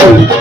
Thank you.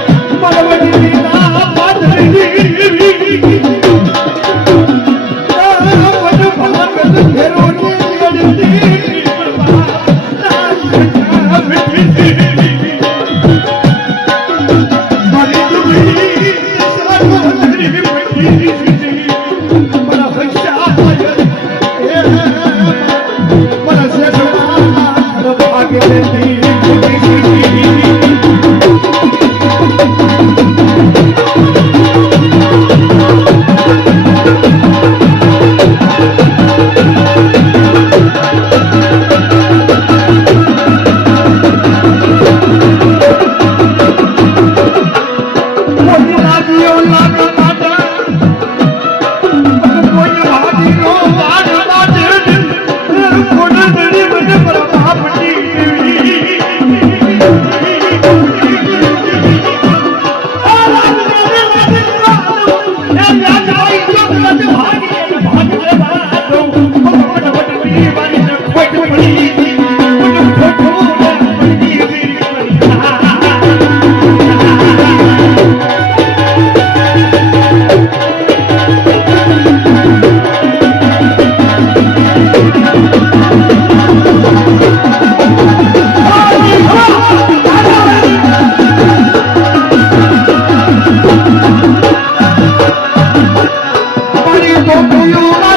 મારા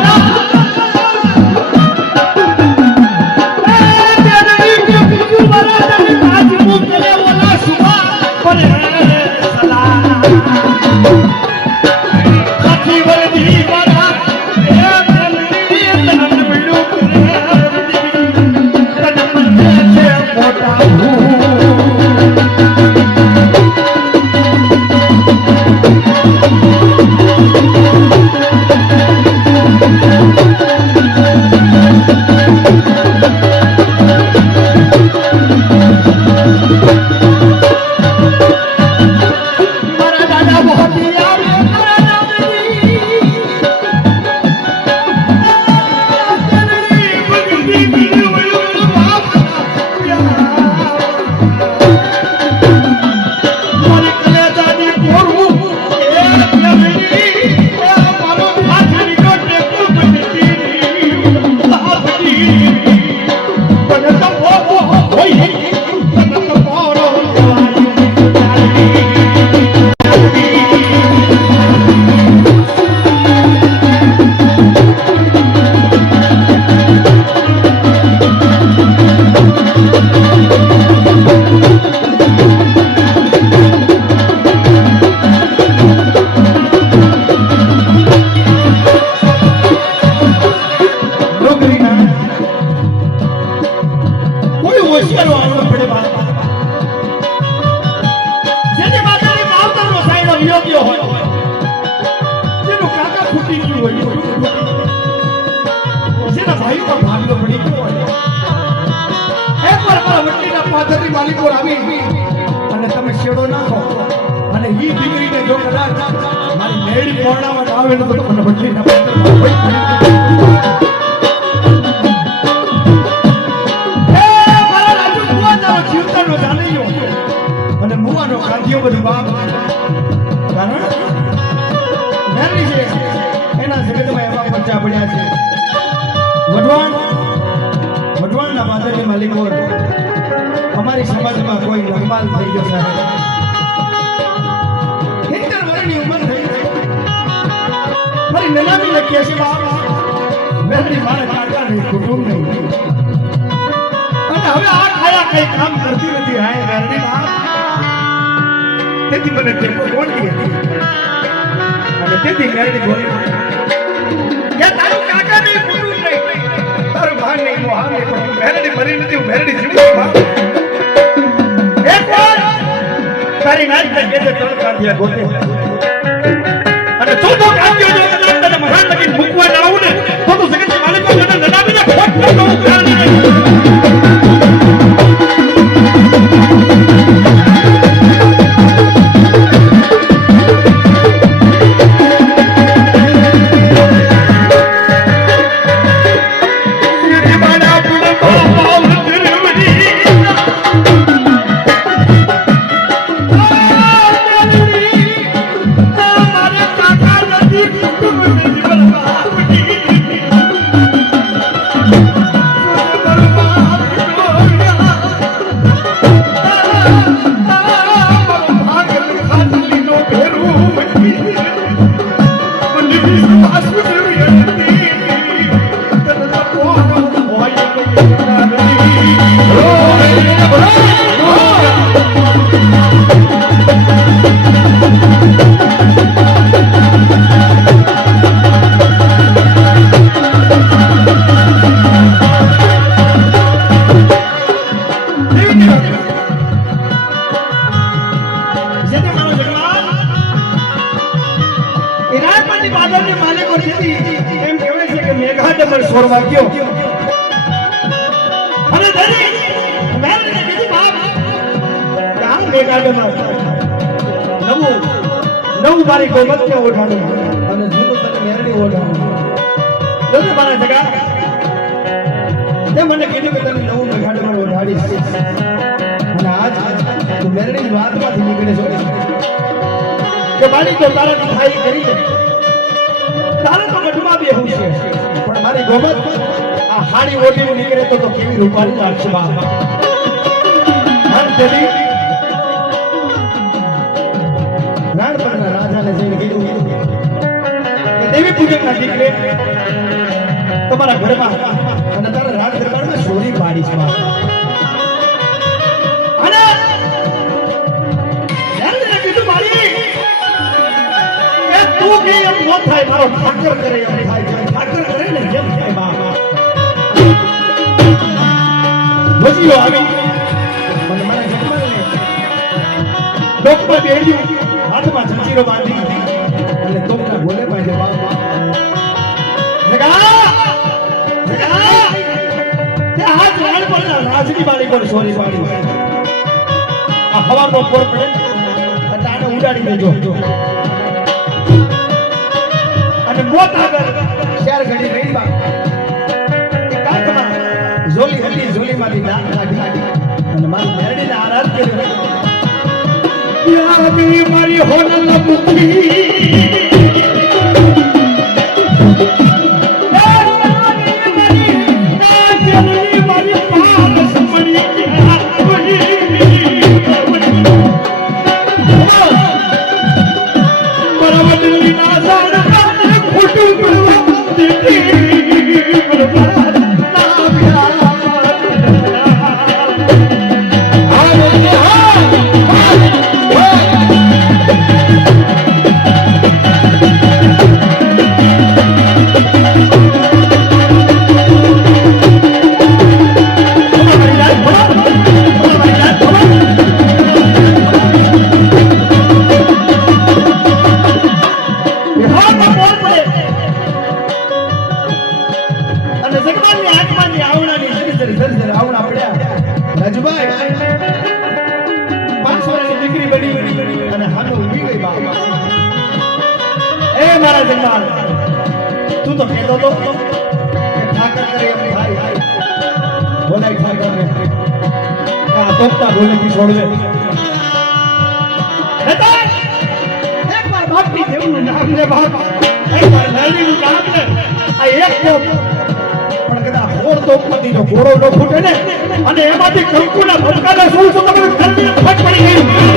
પડ્યા છે વઢવાણ વઢવાણના પાદરની માલિકો અમારી સમાજમાં કોઈ લંબાલ થઈ ગયો સાહેબ. મારી નનામી લખીએ છે બાપ. મેરી કાકા નહીં, કુટુંબ નહીં. અને હવે આ ખાયા કઈ કામ કરતી નથી. હાય ઘરની માં તેથી મને ટેમ્પો કોણ હતી અને તેથી મેરડી બોલી કે તારું કાકા નહીં કુટુંબ નહીં. તારું ભાન નહીં હું પણ મરી નથી, હું મેરડી જીવું તારી નાચ કે જે ત્રણ કાંધિયા ગોતે. અને તું તો કાંધિયો લગીને મૂકવા આવું ને તો તું જગતની માલિકો મને નડાવીને ખોટ કરતો હું કારણ નહીં મેઘાડમણ સોરવા ગયો. અને ધરી મેરડીને કીધું બાપ આ મેઘાડમણ નવું નવું મારી ગોમતને ઓઢાડું અને જૂનું તને મેરડી ઓઢાડું જોજો મારા જગા. તે મને કીધું કે તને નવું મેઘાડમણ ઓઢાડીશ. અને આજ તું મેરડીની વાતમાંથી નીકળે છો કે મારી તો તારા ખાઈ કરી દે તારે તો ગઢમાં બેહું છે. પણ મારી ગોમત આ હાડી ઓઢીને નીકળે તો કેવી રૂપાળી લાગશે રાજાને જઈને કીધું કે દેવી તમારા ઘરમાં અને તારા રાજ દરબારમાં ચોરી પાડી છે કે એમ ન થાય. મારો ઠાકર કરે એમ થાય. ઠાકર કરે ને જેમ થાય બા વજીઓ આવી. મને મારા જમવાને લોકમાં બેડ્યું હાથમાં જંજીરો બાંધી અને તોપના ગોલે પાસે બા જગા! જગા! તે હાથ રાણ પર રાજની બાળી પર સોરી પાડી આ હવા પર પડે. એટલે આને ઉડાડી દેજો. અને મોત આગળ. ચાર ઘડી રહી બા એ કાંઠમાં ઝોલી હતી ઝોલીમાંથી દાંત કાઢી. અને મારી મેરડીને આરાધ કર્યો યાદી મારી હોનલ મુખી અને આત્માની આવણાની જરી આવણા પડ્યા. રાજુભાઈ પાંચ વર્ષની દીકરી બની અને હાથો ગઈ એ મારા જગમાન તું તો કહેતો તો. ઠાકર કરે એમ થાય બોલાય ઠાકર ને આ તોપતા બોલેથી છોડવે નેતા એકવાર બાપની દેવનું નામ લે બાપ. એકવાર લાલીનું નામ લે. આ એક તોપમાંથી ઘોડો ન ફૂટે ને. અને એમાંથી કંકુના ભટકાના શું શું તમે ઠંડી ફટ પડી ગઈ.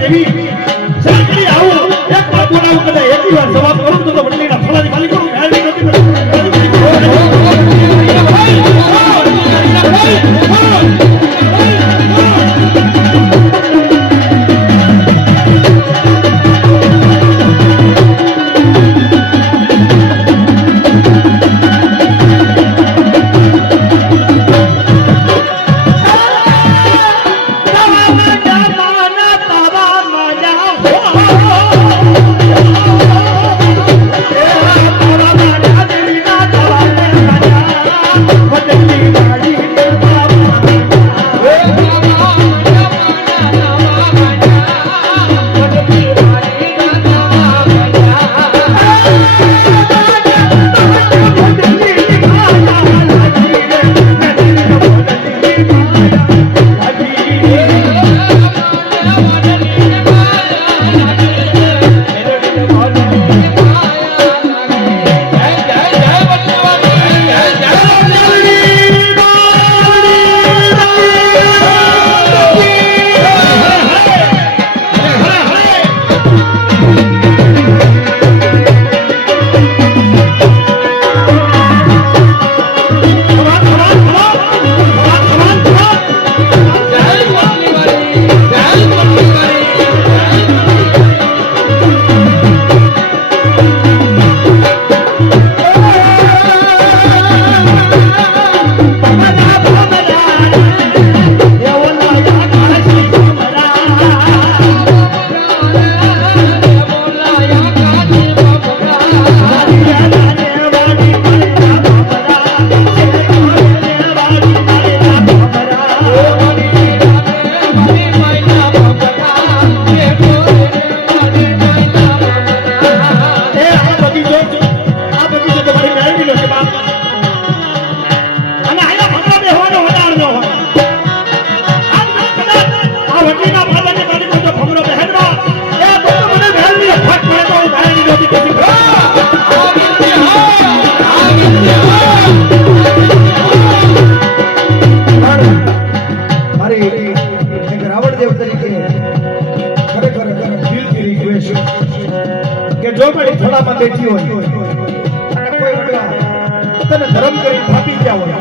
દેવી. શાંતિ આવું, એક વાર બોલાવું કદાચ એકી વાર બેઠી હોય. તને ધરમ કરી થાપી ગયા હોય.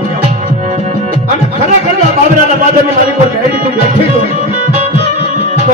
અને ખરેખર બાબરાના બાદરની માલિકો બેઠી તો બેઠી તો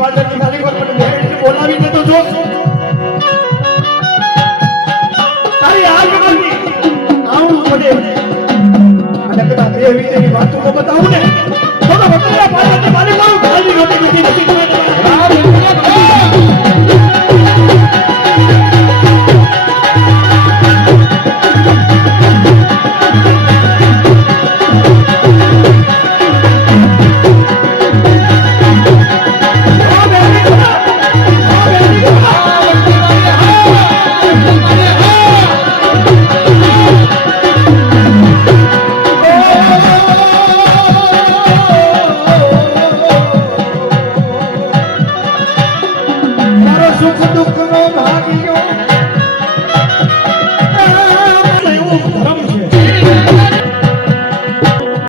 ફાધર પિતાજી પર મને બેટ બોલાવી દેતો જો તારી વાતો બતાવું ને. તો ફાધર મારી મારું ખાલી રોટી નથી.